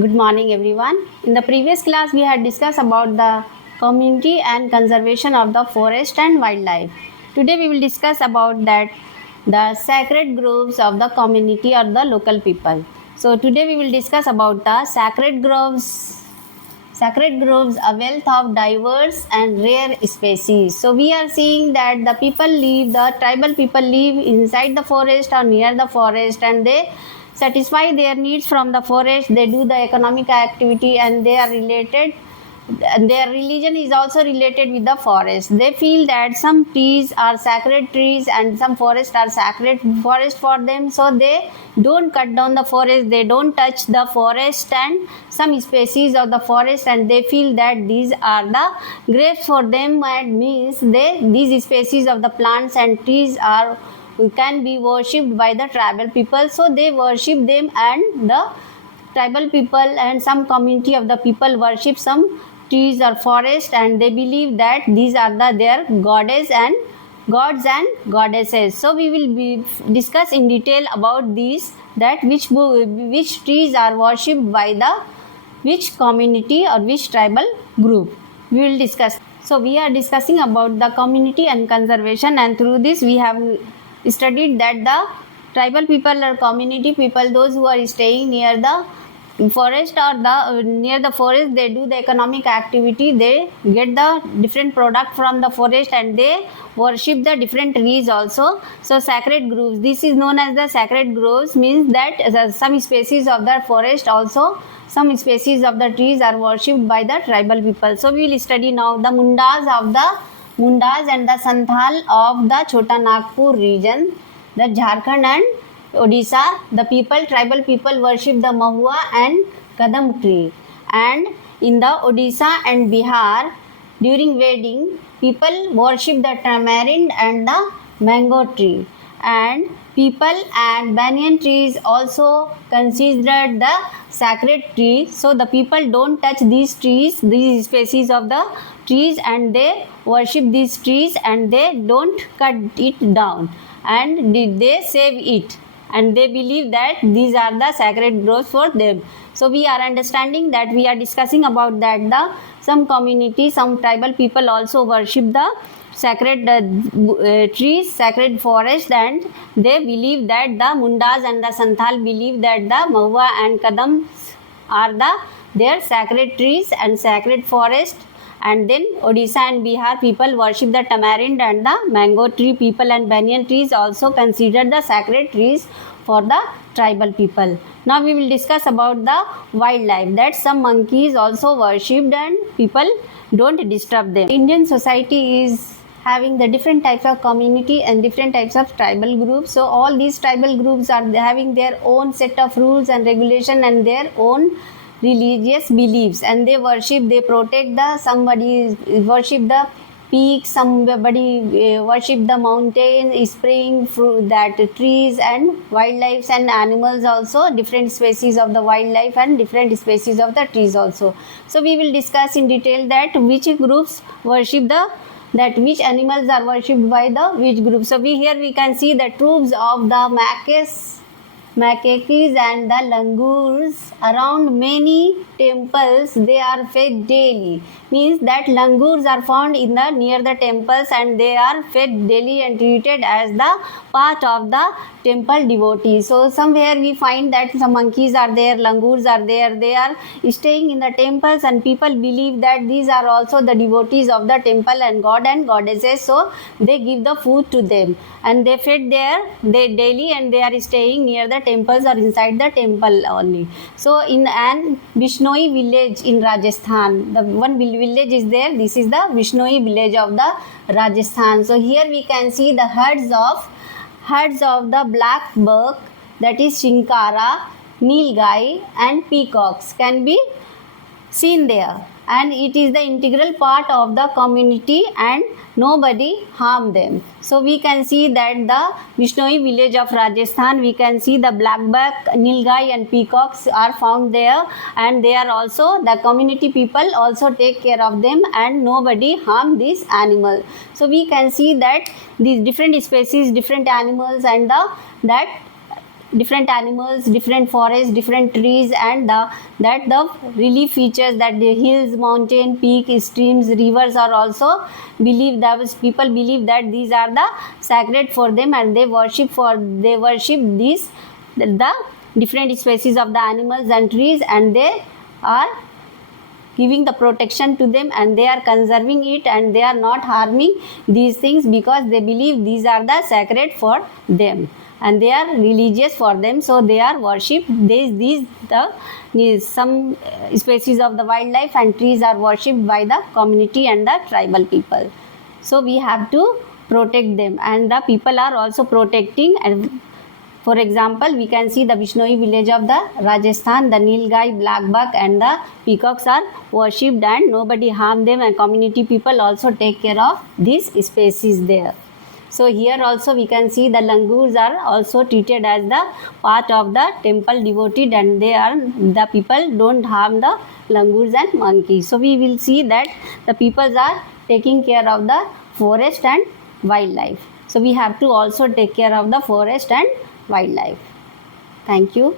Good morning, everyone. In the previous class, we had discussed about the community and conservation of the forest and wildlife. Today, we will discuss about that the sacred groves of the community or the local people. So, today we will discuss about the sacred groves. Sacred groves, a wealth of diverse and rare species. So we are seeing that the tribal people live inside the forest or near the forest, and they satisfy their needs from the forest. They do the economic activity, and they are related, their religion is also related with the forest. They feel that some trees are sacred trees and some forests are sacred forest for them, so they don't cut down the forest, they don't touch the forest and some species of the forest, and they feel that these are the graves for them, and means these species of the plants and trees are can be worshipped by the tribal people, so they worship them, and the tribal people and some community of the people worship some trees or forest, and they believe that these are their goddess and gods and goddesses. So we will be discuss in detail about these, that which trees are worshipped by the which community or which tribal group. We will discuss. So we are discussing about the community and conservation, and through this we have studied that the tribal people or community people, those who are staying near the forest or near the forest, they do the economic activity, they get the different product from the forest, and they worship the different trees also. So sacred groves, this is known as the sacred groves, means that some species of the forest, also some species of the trees are worshipped by the tribal people. So we will study now the Mundas and the Santhal of the Chota Nagpur region, the Jharkhand and Odisha. The tribal people worship the Mahua and Kadam tree, and in the Odisha and Bihar, during wedding, people worship the tamarind and the mango tree, and people and banyan trees also considered the sacred tree. So the people don't touch these trees, these species of the trees, and they worship these trees, and they don't cut it down, and they save it, and they believe that these are the sacred groves for them. So we are understanding that we are discussing about that some community, some tribal people also worship the sacred trees, sacred forest, and they believe that the Mundas and the Santhal believe that the Mahua and Kadam are their sacred trees and sacred forest. And then Odisha and Bihar people worship the tamarind and the mango tree. People and banyan trees also considered the sacred trees for the tribal people. Now we will discuss about the wildlife, that some monkeys also worshipped and people don't disturb them. Indian society is having the different types of community and different types of tribal groups. So all these tribal groups are having their own set of rules and regulation and their own religious beliefs, and they protect somebody worship the peak, somebody worship the mountain, spring, fruit, that trees and wildlife and animals also, different species of the wildlife and different species of the trees also. So we will discuss in detail that which groups worship which animals are worshipped by the which group. So here we can see the troops of the macaques and the langurs around many temples. They are fed daily, means that langurs are found near the temples, and they are fed daily and treated as the part of the temple devotees. So somewhere we find that some monkeys are there, langurs are there, they are staying in the temples, and people believe that these are also the devotees of the temple and god and goddesses, so they give the food to them, and they fed they daily, and they are staying near the temples or inside the temple only. So in an Vishnoi village in Rajasthan, the one village is there, this is the Vishnoi village of the Rajasthan. So here we can see the herds of the black buck, that is Shinkara, Nilgai and peacocks can be seen there, and it is the integral part of the community and nobody harm them. So we can see that the Vishnoi village of Rajasthan, we can see the blackbuck, nilgai and peacocks are found there, and they are also the community people also take care of them, and nobody harm this animal. So we can see that these different species, different animals, and that different animals, different forests, different trees, and the relief features, that the hills, mountain, peak, streams, rivers are also believe that people believe that these are the sacred for them, and they worship these the different species of the animals and trees, and they are giving the protection to them, and they are conserving it, and they are not harming these things because they believe these are the sacred for them, and they are religious for them, so they are worship some species of the wildlife and trees are worshipped by the community and the tribal people. So we have to protect them, and the people are also protecting. And for example, we can see the Bishnoi village of the Rajasthan, the Nilgai, blackbuck, and the peacocks are worshipped, and nobody harm them, and community people also take care of these species there. So here also we can see the langurs are also treated as the part of the temple devoted, and the people don't harm the langurs and monkeys. So we will see that the people are taking care of the forest and wildlife. So we have to also take care of the forest and wildlife. Thank you.